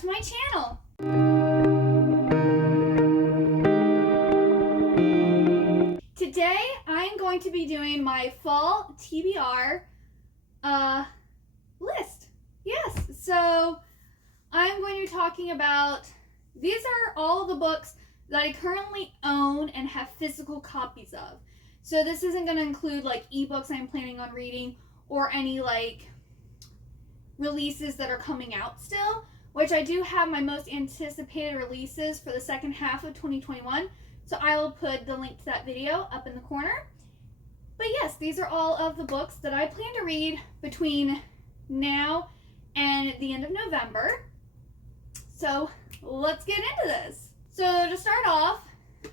to my channel. Today I'm going to be doing my fall TBR list. Yes, so I'm going to be talking about, these are all the books that I currently own and have physical copies of. So this isn't going to include like ebooks I'm planning on reading or any like releases that are coming out still, which I do have my most anticipated releases for the second half of 2021. So I will put the link to that video up in the corner. But yes, these are all of the books that I plan to read between now and the end of November. So let's get into this. So to start off,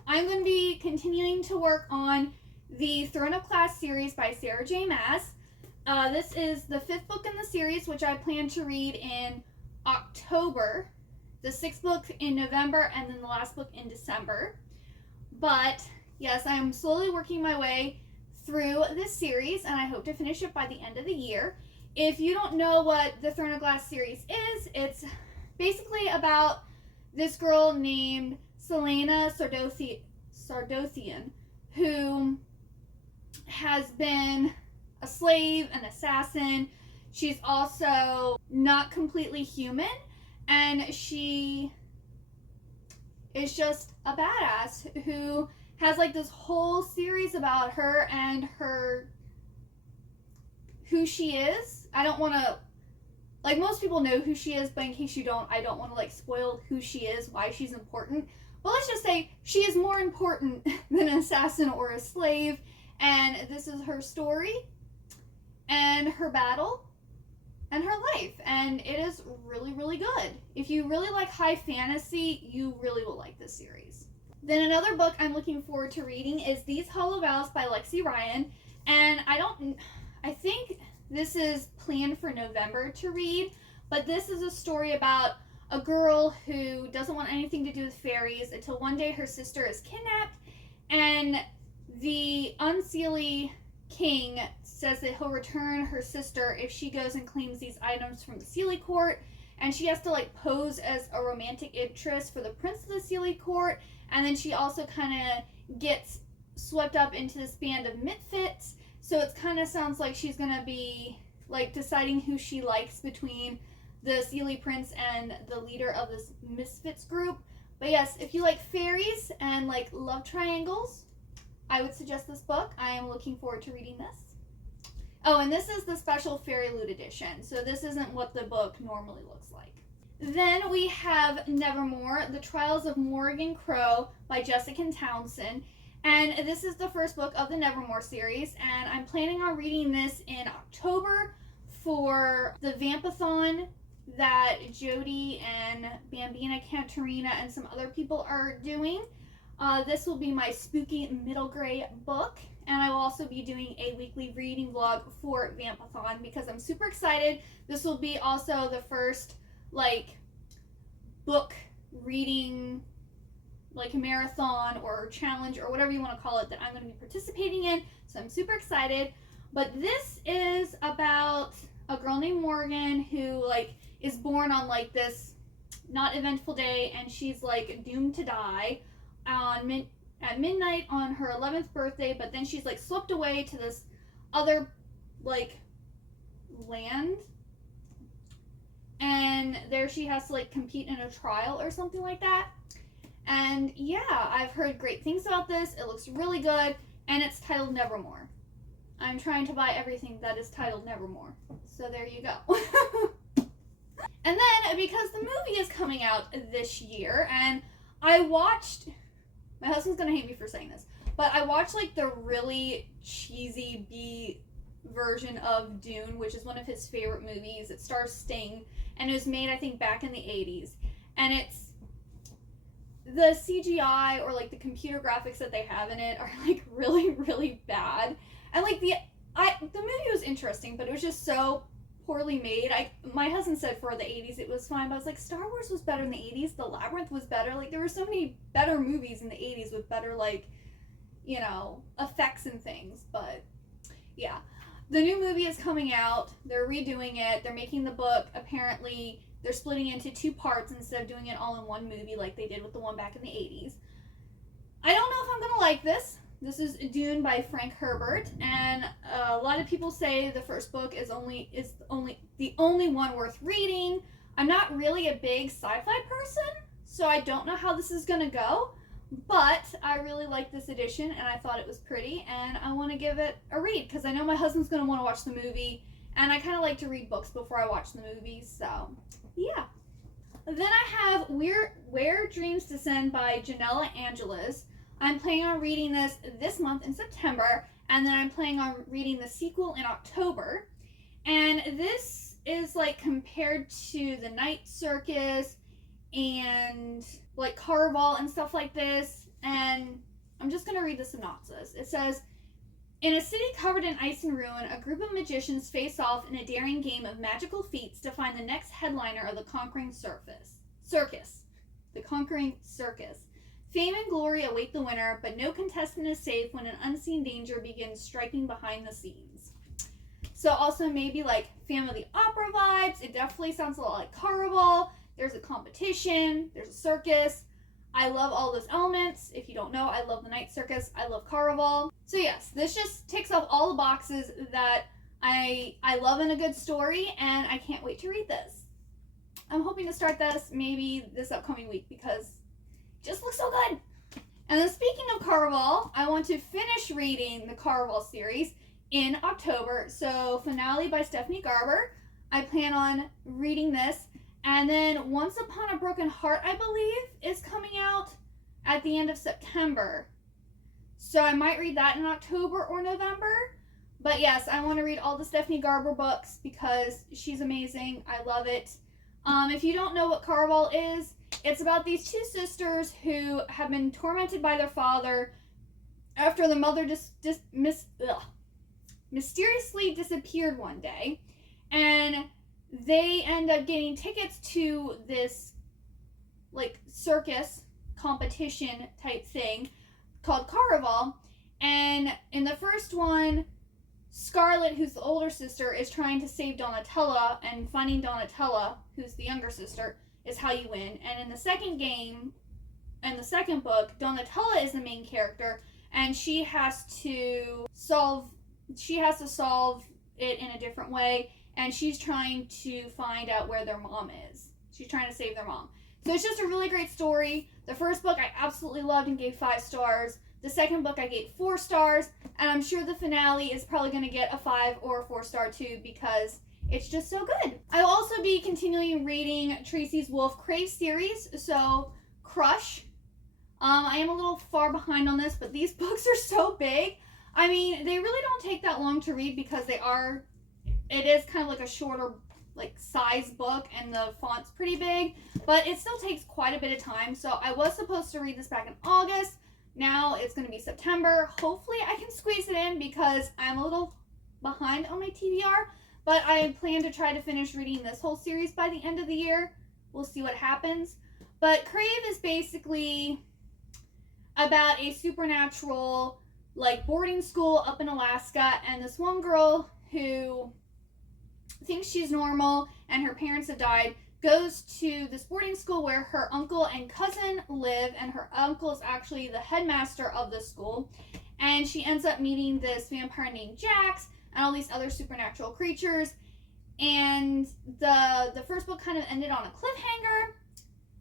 I'm going to be continuing to work on the Throne of Glass series by Sarah J. Maas. This is the 5th book in the series, which I plan to read in October, the 6th book in November, and then the last book in December. But yes, I am slowly working my way through this series, and I hope to finish it by the end of the year. If you don't know what the Throne of Glass series is, it's basically about this girl named Selena Sardothian, who has been a slave, an assassin. She's also not completely human, and she is just a badass who has like this whole series about her and her, who she is. I don't want to, like, most people know who she is, but in case you don't, I don't want to like spoil who she is, why she's important. But let's just say she is more important than an assassin or a slave, and this is her story and her battle and her life, and it is really, really good. If you really like high fantasy, you really will like this series. Then another book I'm looking forward to reading is These Hollow Vows by Lexi Ryan, and I think this is planned for November to read, but this is a story about a girl who doesn't want anything to do with fairies until one day her sister is kidnapped, and the Unseelie King says that he'll return her sister if she goes and claims these items from the Seelie Court, and she has to like pose as a romantic interest for the prince of the Seelie Court, and then she also kind of gets swept up into this band of misfits. So it kind of sounds like she's gonna be like deciding who she likes between the Seelie prince and the leader of this misfits group. But yes, if you like fairies and like love triangles, I would suggest this book. I am looking forward to reading this. Oh, and this is the special Fairy Loot edition, so this isn't what the book normally looks like. Then we have Nevermoor, The Trials of Morrigan Crow by Jessica Townsend. And this is the first book of the Nevermoor series, and I'm planning on reading this in October for the Vampathon that Jody and Bambina Cantarina and some other people are doing. This will be my spooky middle grade book, and I will also be doing a weekly reading vlog for Vampathon because I'm super excited. This will be also the first like book reading like marathon or challenge or whatever you want to call it that I'm going to be participating in, so I'm super excited. But this is about a girl named Morgan who like is born on like this not eventful day, and she's like doomed to die at midnight on her 11th birthday, but then she's like swept away to this other like land, and there she has to like compete in a trial or something like that. And yeah, I've heard great things about this. It looks really good, and it's titled Nevermoor. I'm trying to buy everything that is titled Nevermoor, so there you go. And then because the movie is coming out this year, and I watched, my husband's gonna hate me for saying this, but I watched like the really cheesy B version of Dune, which is one of his favorite movies. It stars Sting, and it was made I think back in the 80s, and it's the CGI or like the computer graphics that they have in it are like really, really bad. And like the movie was interesting, but it was just so poorly made. My husband said for the 80s it was fine, but I was like, Star Wars was better in the 80s. The Labyrinth was better. Like there were so many better movies in the 80s with better like, you know, effects and things. But yeah, the new movie is coming out. They're redoing it. They're making the book. Apparently they're splitting into 2 parts instead of doing it all in one movie like they did with the one back in the 80s. I don't know if I'm gonna like this. This is Dune by Frank Herbert, and a lot of people say the first book is the only one worth reading. I'm not really a big sci-fi person, so I don't know how this is gonna go, but I really like this edition, and I thought it was pretty, and I want to give it a read because I know my husband's gonna want to watch the movie, and I kind of like to read books before I watch the movies, so yeah. Then I have Where Dreams Descend by Janella Angeles. I'm planning on reading this month in September, and then I'm planning on reading the sequel in October. And this is like compared to the Night Circus and like Caraval and stuff like this. And I'm just going to read the synopsis. It says, in a city covered in ice and ruin, a group of magicians face off in a daring game of magical feats to find the next headliner of the conquering circus. The conquering circus. Fame and glory await the winner, but no contestant is safe when an unseen danger begins striking behind the scenes. So also maybe like Phantom of the Opera vibes. It definitely sounds a lot like Caraval. There's a competition. There's a circus. I love all those elements. If you don't know, I love the Night Circus. I love Caraval. So yes, this just ticks off all the boxes that I love in a good story, and I can't wait to read this. I'm hoping to start this maybe this upcoming week because just looks so good. And then speaking of Caraval, I want to finish reading the Caraval series in October. So finale by Stephanie Garber. I plan on reading this. And then Once Upon a Broken Heart, I believe, is coming out at the end of September. So I might read that in October or November. But yes, I want to read all the Stephanie Garber books because she's amazing. I love it. If you don't know what Caraval is, it's about these 2 sisters who have been tormented by their father after the mother mysteriously disappeared one day. And they end up getting tickets to this like circus competition type thing called Caraval. And in the first one, Scarlett, who's the older sister, is trying to save Donatella, and finding Donatella, who's the younger sister, is how you win. And in the second game, and the second book, Donatella is the main character, and she has to solve it in a different way, and she's trying to find out where their mom is. She's trying to save their mom. So it's just a really great story. The first book I absolutely loved and gave 5 stars. The second book I gave 4 stars, and I'm sure the finale is probably going to get a 5 or a 4-star too because it's just so good. I'll also be continuing reading Tracy's Wolf Crave series, so Crush. I am a little far behind on this, but these books are so big. I mean, they really don't take that long to read because it is kind of like a shorter like size book and the font's pretty big, but it still takes quite a bit of time. So I was supposed to read this back in August. Now it's going to be September. Hopefully I can squeeze it in because I'm a little behind on my TBR, but I plan to try to finish reading this whole series by the end of the year. We'll see what happens. But Crave is basically about a supernatural like boarding school up in Alaska, and this one girl who thinks she's normal and her parents have died goes to this boarding school where her uncle and cousin live, and her uncle is actually the headmaster of the school, and she ends up meeting this vampire named Jax and all these other supernatural creatures. And the first book kind of ended on a cliffhanger,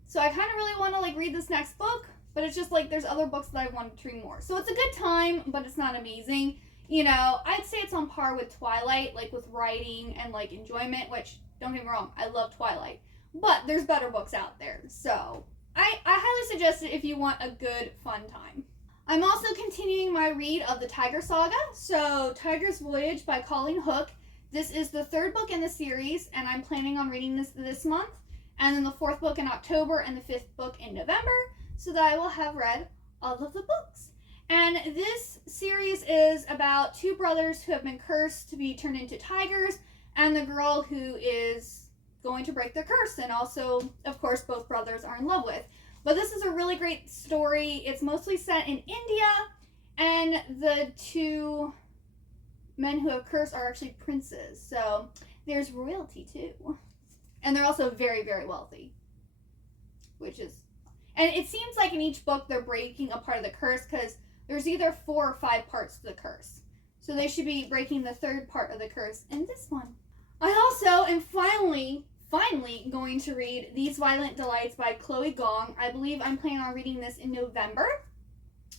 so I kind of really want to like read this next book, but it's just like there's other books that I want to read more. So it's a good time, but it's not amazing. You know, I'd say it's on par with Twilight, like with writing and like enjoyment, which, don't get me wrong, I love Twilight, but there's better books out there. So I highly suggest it if you want a good fun time. I'm also continuing my read of the Tiger Saga, so Tiger's Voyage by Colleen Hook. This is the 3rd book in the series, and I'm planning on reading this month, and then the 4th book in October, and the 5th book in November, so that I will have read all of the books. And this series is about 2 brothers who have been cursed to be turned into tigers, and the girl who is going to break their curse, and also, of course, both brothers are in love with. But this is a really great story. It's mostly set in India, and the 2 men who have cursed are actually princes, so there's royalty too. And they're also very, very wealthy. Which is... And it seems like in each book they're breaking a part of the curse, because there's either 4 or 5 parts to the curse. So they should be breaking the 3rd part of the curse in this one. I also am finally going to read These Violent Delights by Chloe Gong. I believe I'm planning on reading this in November,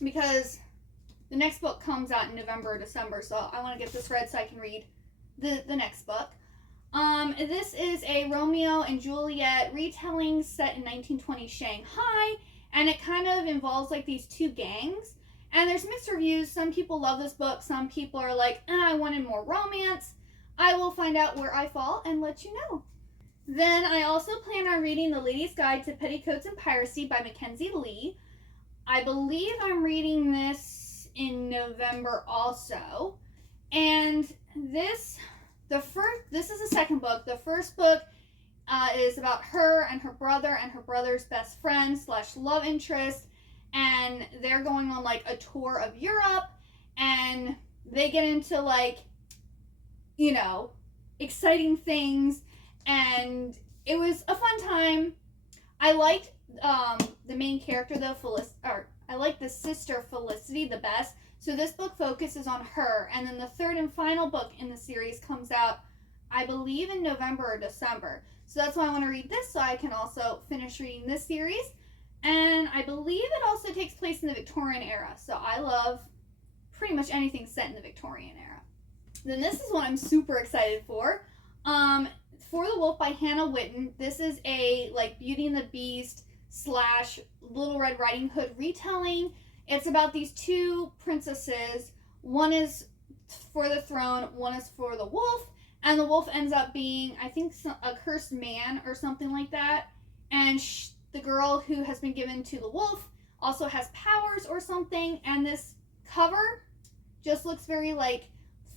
because the next book comes out in November or December, so I want to get this read so I can read the next book. This is a Romeo and Juliet retelling set in 1920 Shanghai, and it kind of involves like these 2 gangs, and there's mixed reviews. Some people love this book, some people are like, I wanted more romance. I will find out where I fall and let you know. Then I also plan on reading The Lady's Guide to Petticoats and Piracy by Mackenzie Lee. I believe I'm reading this in November also. And this is the second book. The first book is about her and her brother's best friend / love interest. And they're going on like a tour of Europe. And they get into like, you know, exciting things. And it was a fun time. I liked the main character though, I like the sister Felicity the best. So this book focuses on her, and then the 3rd and final book in the series comes out, I believe, in November or December. So that's why I want to read this, so I can also finish reading this series. And I believe it also takes place in the Victorian era, so I love pretty much anything set in the Victorian era. Then this is one I'm super excited for. For the Wolf by Hannah Whitten. This is a like Beauty and the Beast / Little Red Riding Hood retelling. It's about these 2 princesses. One is for the throne, one is for the wolf. And the wolf ends up being, I think, a cursed man or something like that. And the girl who has been given to the wolf also has powers or something. And this cover just looks very like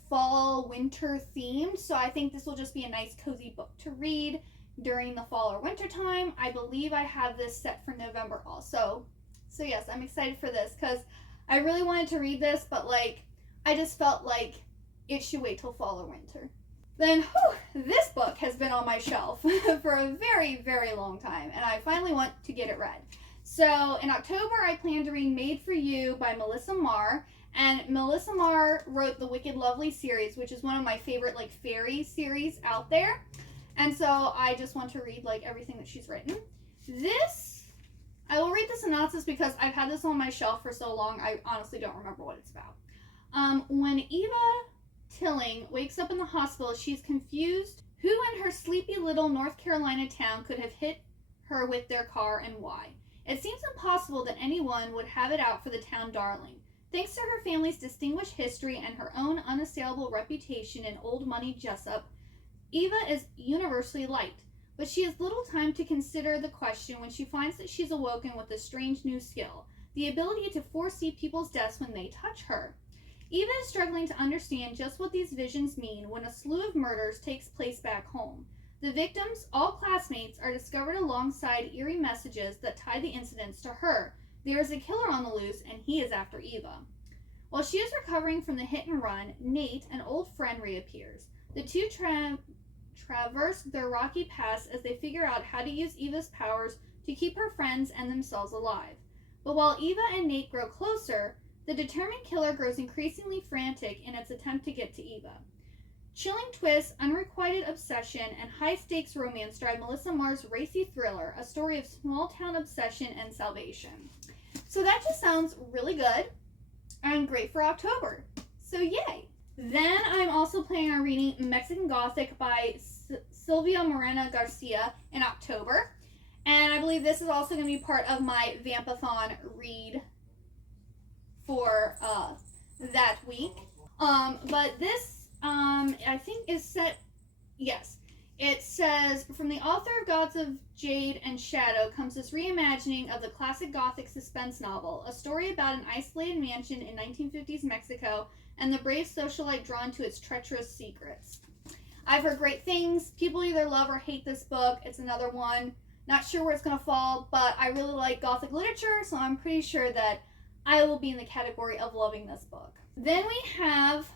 fall winter themed. So I think this will just be a nice cozy book to read during the fall or winter time. I believe I have this set for November also. So yes, I'm excited for this because I really wanted to read this, but like I just felt like it should wait till fall or winter. Then this book has been on my shelf for a very, very long time, and I finally want to get it read. So in October, I plan to read Made for You by Melissa Marr. And Melissa Marr wrote the Wicked Lovely series, which is one of my favorite like fairy series out there. And so I just want to read like everything that she's written. I will read the synopsis because I've had this on my shelf for so long, I honestly don't remember what it's about. When Eva Tilling wakes up in the hospital, she's confused who in her sleepy little North Carolina town could have hit her with their car and why. It seems impossible that anyone would have it out for the town darling. Thanks to her family's distinguished history and her own unassailable reputation in old money Jessup, Eva is universally liked. But she has little time to consider the question when she finds that she's awoken with a strange new skill, the ability to foresee people's deaths when they touch her. Eva is struggling to understand just what these visions mean when a slew of murders takes place back home. The victims, all classmates, are discovered alongside eerie messages that tie the incidents to her. There is a killer on the loose, and he is after Eva. While she is recovering from the hit and run, Nate, an old friend, reappears. The two traverse their rocky past as they figure out how to use Eva's powers to keep her friends and themselves alive. But while Eva and Nate grow closer, the determined killer grows increasingly frantic in its attempt to get to Eva. Chilling twists, unrequited obsession, and high-stakes romance drive Melissa Marr's racy thriller, a story of small-town obsession and salvation. So that just sounds really good and great for October. So yay! Then I'm also planning on reading Mexican Gothic by Silvia Morena Garcia in October. And I believe this is also going to be part of my Vampathon read for that week. But this, I think is set, yes. It says, from the author of Gods of Jade and Shadow comes this reimagining of the classic Gothic suspense novel, a story about an isolated mansion in 1950s Mexico and the brave socialite drawn to its treacherous secrets. I've heard great things. People either love or hate this book. It's another one. Not sure where it's going to fall, but I really like Gothic literature, so I'm pretty sure that I will be in the category of loving this book. Then we have,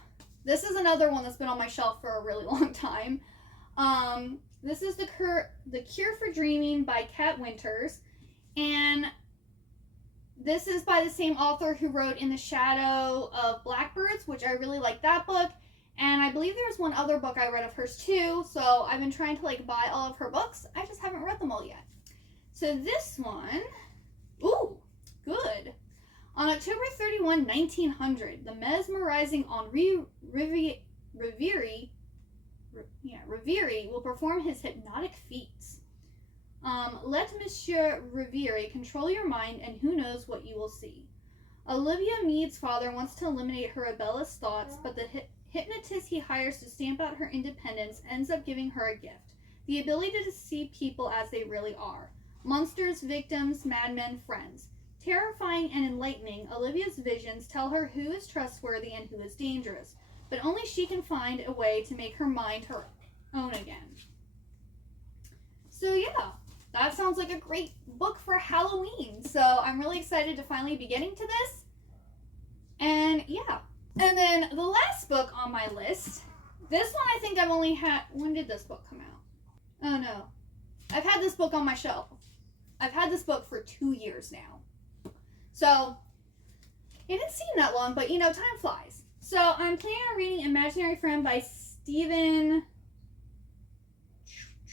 this is another one that's been on my shelf for a really long time. This is The Cure for Dreaming by Kat Winters. And this is by the same author who wrote In the Shadow of Blackbirds, which I really like that book. And I believe there's one other book I read of hers too, so I've been trying to like buy all of her books. I just haven't read them all yet. So this one, ooh, good. On October 31, 1900, the mesmerizing Henri Riviere will perform his hypnotic feats. Let Monsieur Riviere control your mind, and who knows what you will see. Olivia Mead's father wants to eliminate her rebellious thoughts, but the hypnotist he hires to stamp out her independence ends up giving her a gift: the ability to see people as they really are. Monsters, victims, madmen, friends. Terrifying and enlightening, Olivia's visions tell her who is trustworthy and who is dangerous, but only she can find a way to make her mind her own again. So yeah, that sounds like a great book for Halloween. So I'm really excited to finally be getting to this. And yeah. And then the last book on my list, this one I think I've only had, when did this book come out? Oh no. I've had this book on my shelf. I've had this book for 2 years now. So it didn't seem that long, but you know, time flies. So I'm planning on reading Imaginary Friend by Stephen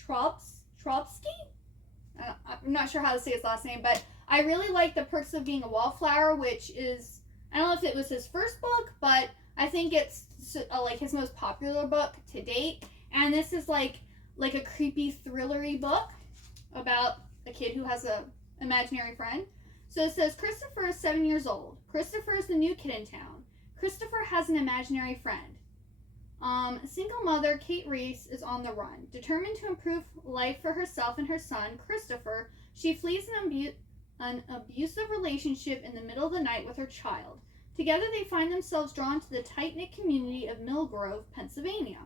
Trobsky? I'm not sure how to say his last name, but I really like The Perks of Being a Wallflower, which is, I don't know if it was his first book, but I think it's like his most popular book to date. And this is like a creepy thrillery book about a kid who has a imaginary friend. So it says, Christopher is 7 years old. Christopher is the new kid in town. Christopher has an imaginary friend. Single mother Kate Reese is on the run. Determined to improve life for herself and her son, Christopher, she flees an abusive relationship in the middle of the night with her child. Together they find themselves drawn to the tight-knit community of Mill Grove, Pennsylvania.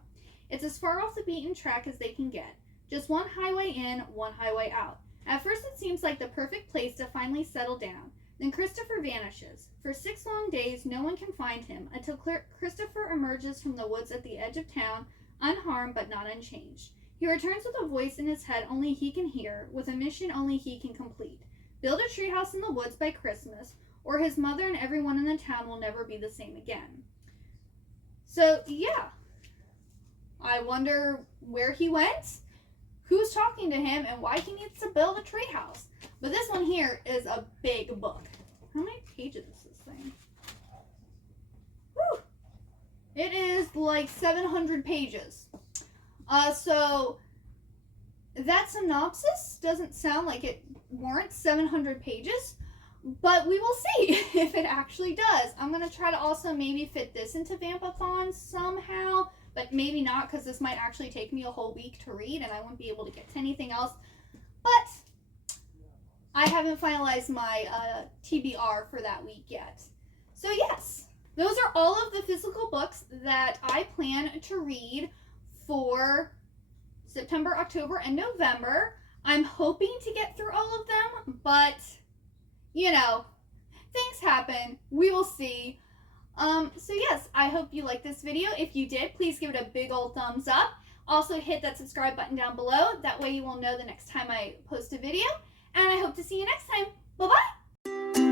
It's as far off the beaten track as they can get. Just one highway in, one highway out. At first it seems like the perfect place to finally settle down. Then Christopher vanishes. For 6 long days, no one can find him until Christopher emerges from the woods at the edge of town, unharmed but not unchanged. He returns with a voice in his head only he can hear, with a mission only he can complete. Build a treehouse in the woods by Christmas, or his mother and everyone in the town will never be the same again. So, yeah. I wonder where he went, who's talking to him, and why he needs to build a treehouse. But this one here is a big book. How many pages is this thing? Whew. It is like 700 pages. So that synopsis doesn't sound like it warrants 700 pages, but we will see if it actually does. I'm going to try to also maybe fit this into Vampathon somehow, but maybe not, because this might actually take me a whole week to read and I won't be able to get to anything else. But I haven't finalized my TBR for that week yet. So yes, those are all of the physical books that I plan to read for September, October, and November. I'm hoping to get through all of them, but you know, things happen. We will see. So yes, I hope you liked this video. If you did, please give it a big old thumbs up. Also hit that subscribe button down below. That way you will know the next time I post a video. And I hope to see you next time. Bye-bye.